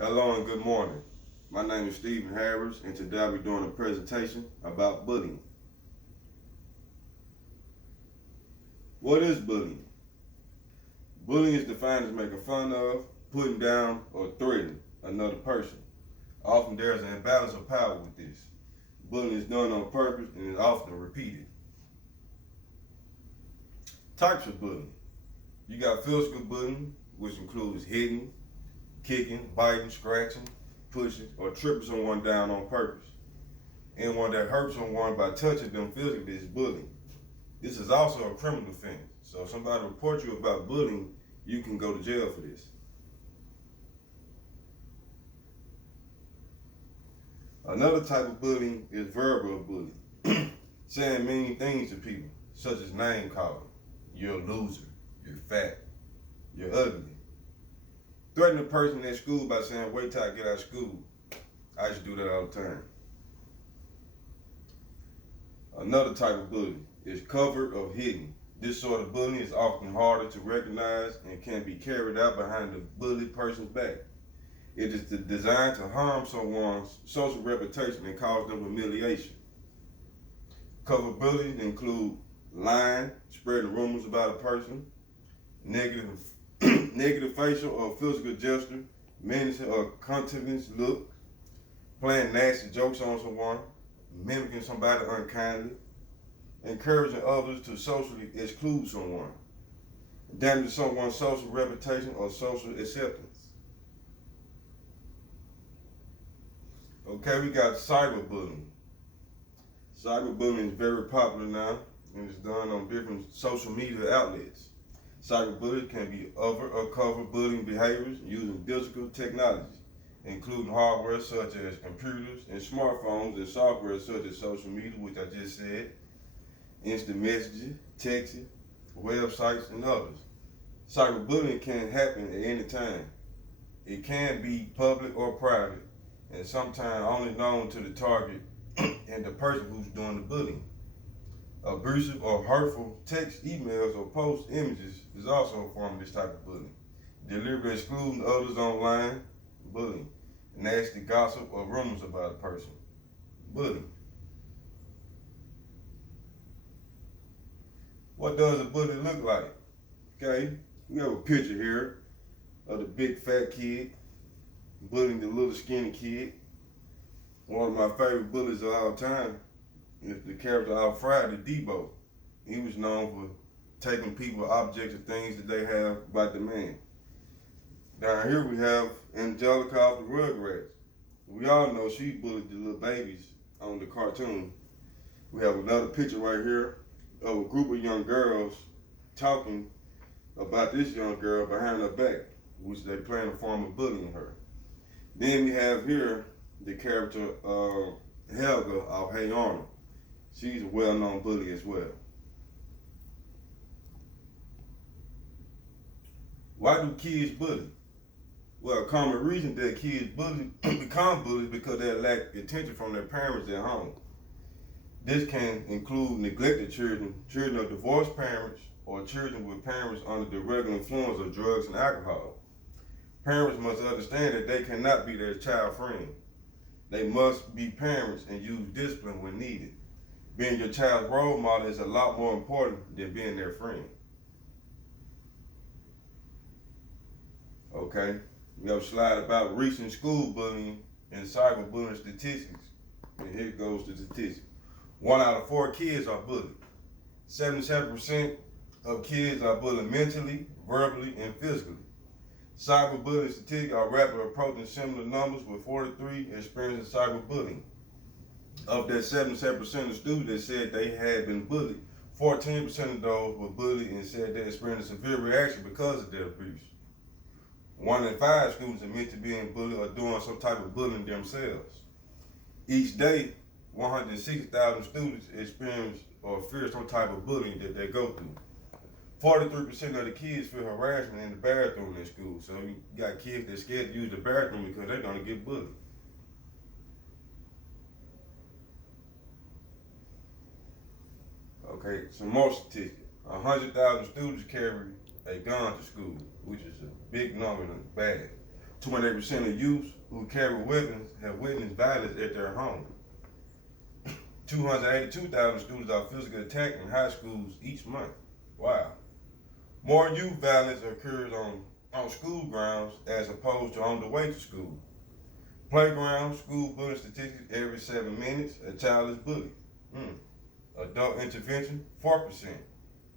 Hello and good morning. My name is Stephen Harris, and today I'll be doing a presentation about bullying. What is bullying? Bullying is defined as making fun of, putting down, or threatening another person. Often there is an imbalance of power with this. Bullying is done on purpose and is often repeated. Types of bullying. You got physical bullying, which includes hitting, kicking, biting, scratching, pushing, or tripping someone down on purpose. Anyone that hurts someone by touching them physically is bullying. This is also a criminal offense. So if somebody reports you about bullying, you can go to jail for this. Another type of bullying is verbal bullying, saying mean things to people, such as name calling. You're a loser. You're fat. You're ugly. Threatening a person at school by saying, wait till I get out of school. I used to do that all the time. Another type of bullying is covert or hidden. This sort of bullying is often harder to recognize and can be carried out behind the bullied person's back. It is designed to harm someone's social reputation and cause them humiliation. Covert bullying include lying, spreading rumors about a person, negative facial or physical gesture, menacing or contemptuous look, playing nasty jokes on someone, mimicking somebody unkindly, encouraging others to socially exclude someone, damaging someone's social reputation or social acceptance. Okay, we got cyberbullying. Cyberbullying is very popular now and it's done on different social media outlets. Cyberbullying can be over or cover bullying behaviors using digital technology, including hardware such as computers and smartphones and software such as social media, which I just said, instant messaging, texting, websites, and others. Cyberbullying can happen at any time. It can be public or private, and sometimes only known to the target and the person who's doing the bullying. Abusive or hurtful text, emails, or post images is also a form of this type of bullying. Deliberately excluding others online, bullying. Nasty gossip or rumors about a person, bullying. What does a bully look like? Okay, we have a picture here of the big fat kid bullying the little skinny kid. One of my favorite bullies of all time is the character Al Friday, Debo. He was known for taking people, objects, and things that they have about the man. Down here we have Angelica off the Rugrats. We all know she bullied the little babies on the cartoon. We have another picture right here of a group of young girls talking about this young girl behind her back, which they plan a form of bullying her. Then we have here the character Helga of Hey Arnold. She's a well-known bully as well. Why do kids bully? Well, a common reason that kids become bullies because they lack attention from their parents at home. This can include neglected children, children of divorced parents, or children with parents under the regular influence of drugs and alcohol. Parents must understand that they cannot be their child friend. They must be parents and use discipline when needed. Being your child's role model is a lot more important than being their friend. Okay, we have a slide about recent school bullying and cyberbullying statistics. And here goes the statistics. 1 out of 4 kids are bullied. 77% of kids are bullied mentally, verbally, and physically. Cyberbullying statistics are rapidly approaching similar numbers, with 43 experiencing cyberbullying. Of that 77% of students that said they had been bullied, 14% of those were bullied and said they experienced severe reaction because of their abuse. 1 in 5 students admit to being bullied or doing some type of bullying themselves. Each day, 160,000 students experience or fear some type of bullying that they go through. 43% of the kids feel harassment in the bathroom in school. So you got kids that are scared to use the bathroom because they're gonna get bullied. Okay, some more statistics. 100,000 students carry a gun to school, which is a big number and bad. 28% of youths who carry weapons have witnessed violence at their home. 282,000 students are physically attacked in high schools each month. Wow. More youth violence occurs on school grounds as opposed to on the way to school. Playground, school bullying statistics, every 7 minutes, a child is bullied. Adult intervention, 4%.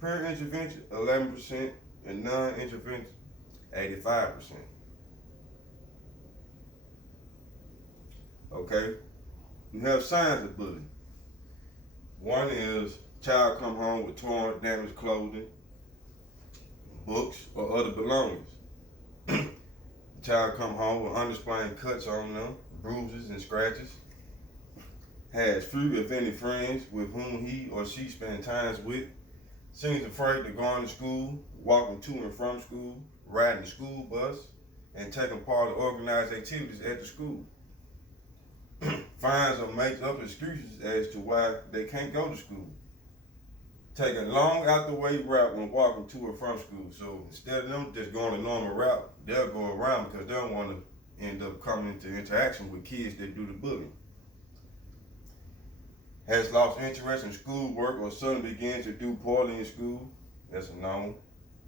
Peer intervention, 11%. And non-intervention, 85%. Okay? You have signs of bullying. One is child come home with torn, damaged clothing, books, or other belongings. Child come home with unexplained cuts on them, bruises and scratches. Has few, if any, friends with whom he or she spends time with. Seems afraid to going to school, walking to and from school, riding the school bus, and taking part in organized activities at the school. Finds or makes up excuses as to why they can't go to school. Taking long out the way route when walking to or from school. So instead of them just going a normal route, they'll go around because they don't want to end up coming into interaction with kids that do the bullying. Has lost interest in schoolwork or suddenly begins to do poorly in school. That's a known.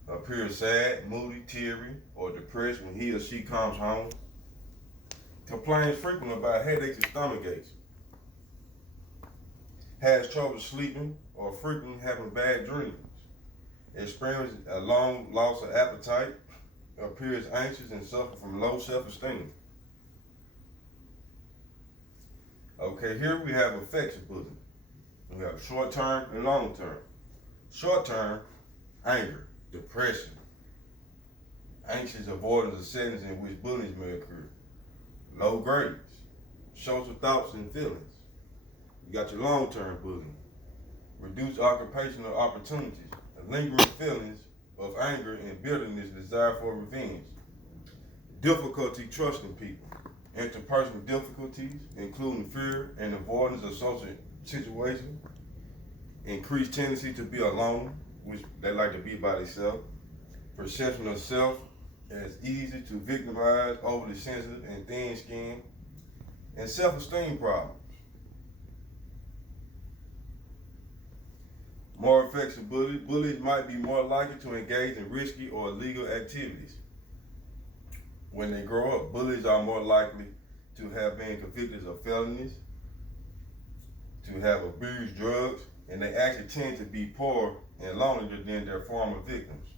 Appears sad, moody, teary, or depressed when he or she comes home. Complains frequently about headaches and stomach aches. Has trouble sleeping or frequently having bad dreams. Experiences a long loss of appetite. Appears anxious and suffers from low self-esteem. Okay, here we have effects of bullying. We have short-term and long-term. Short-term, anger, depression, anxious avoidance of settings in which bullying may occur. Low grades, social thoughts and feelings. You got your long-term bullying. Reduced occupational opportunities, lingering feelings of anger and bitterness, desire for revenge. Difficulty trusting people. Interpersonal difficulties, including fear and avoidance of social situations, increased tendency to be alone, which they like to be by themselves, perception of self as easy to victimize, overly sensitive and thin-skinned, and self-esteem problems. More effects of bullies. Bullies might be more likely to engage in risky or illegal activities. When they grow up, bullies are more likely to have been convicted of felonies, to have abused drugs, and they actually tend to be poor and lonelier than their former victims.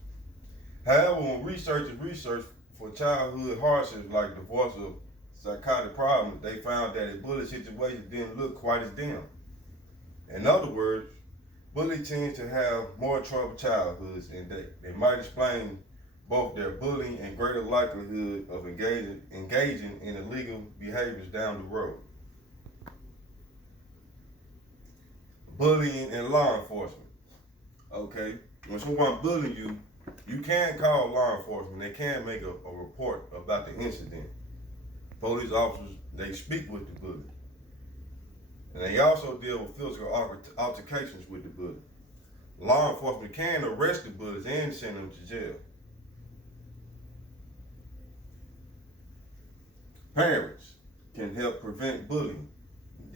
However, when research for childhood hardships like divorce or psychotic problems, they found that a bully situation didn't look quite as dim. In other words, bullies tend to have more troubled childhoods, and they might explain both their bullying and greater likelihood of engaging in illegal behaviors down the road. Bullying and law enforcement. Okay, when someone bullying you, you can call law enforcement. They can make a report about the incident. Police officers, they speak with the bully. And they also deal with physical altercations with the bully. Law enforcement can arrest the bullies and send them to jail. Parents can help prevent bullying.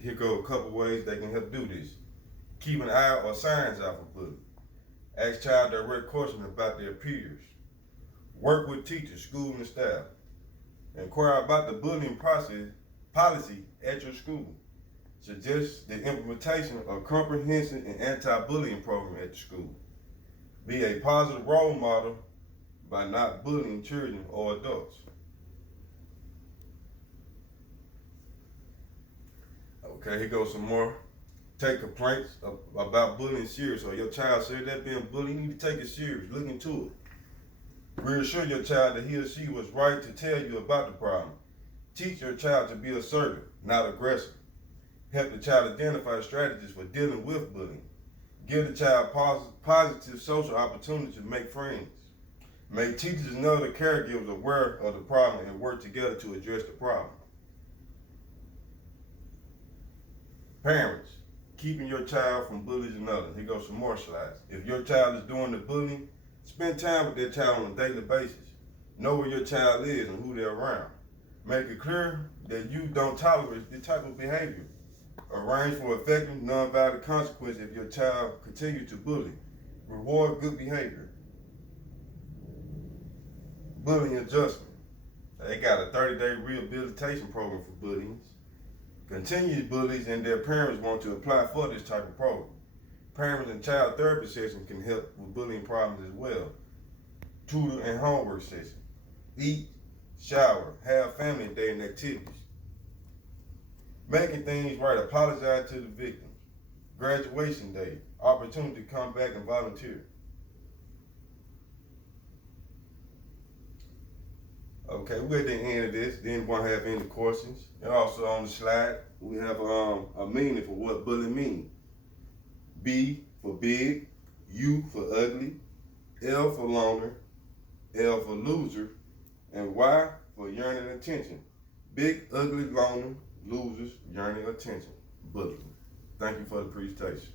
Here go a couple ways they can help do this. Keep an eye or signs out for bullying. Ask child direct questions about their peers. Work with teachers, school, and staff. Inquire about the bullying policy at your school. Suggest the implementation of comprehensive and anti-bullying program at the school. Be a positive role model by not bullying children or adults. Okay, here goes some more. Take complaints about bullying serious. Or your child said that being bullied, you need to take it serious. Look into it. Reassure your child that he or she was right to tell you about the problem. Teach your child to be assertive, not aggressive. Help the child identify strategies for dealing with bullying. Give the child positive social opportunities to make friends. Make teachers and other caregivers aware of the problem and work together to address the problem. Parents, keeping your child from bullies and others. Here goes some more slides. If your child is doing the bullying, spend time with their child on a daily basis. Know where your child is and who they're around. Make it clear that you don't tolerate this type of behavior. Arrange for effective nonviolent consequences if your child continues to bully. Reward good behavior. Bullying adjustment. They got a 30-day rehabilitation program for bullies. Continued bullies and their parents want to apply for this type of program. Parents and child therapy sessions can help with bullying problems as well. Tutor and homework session. Eat, shower, have family day and activities. Making things right, apologize to the victims. Graduation day, opportunity to come back and volunteer. Okay, we're at the end of this. Then we won't have any questions. And also on the slide, we have a meaning for what bullying means. B for big, U for ugly, L for loner, L for loser, and Y for yearning attention. Big, ugly, loner, losers, yearning attention. Bullying. Thank you for the presentation.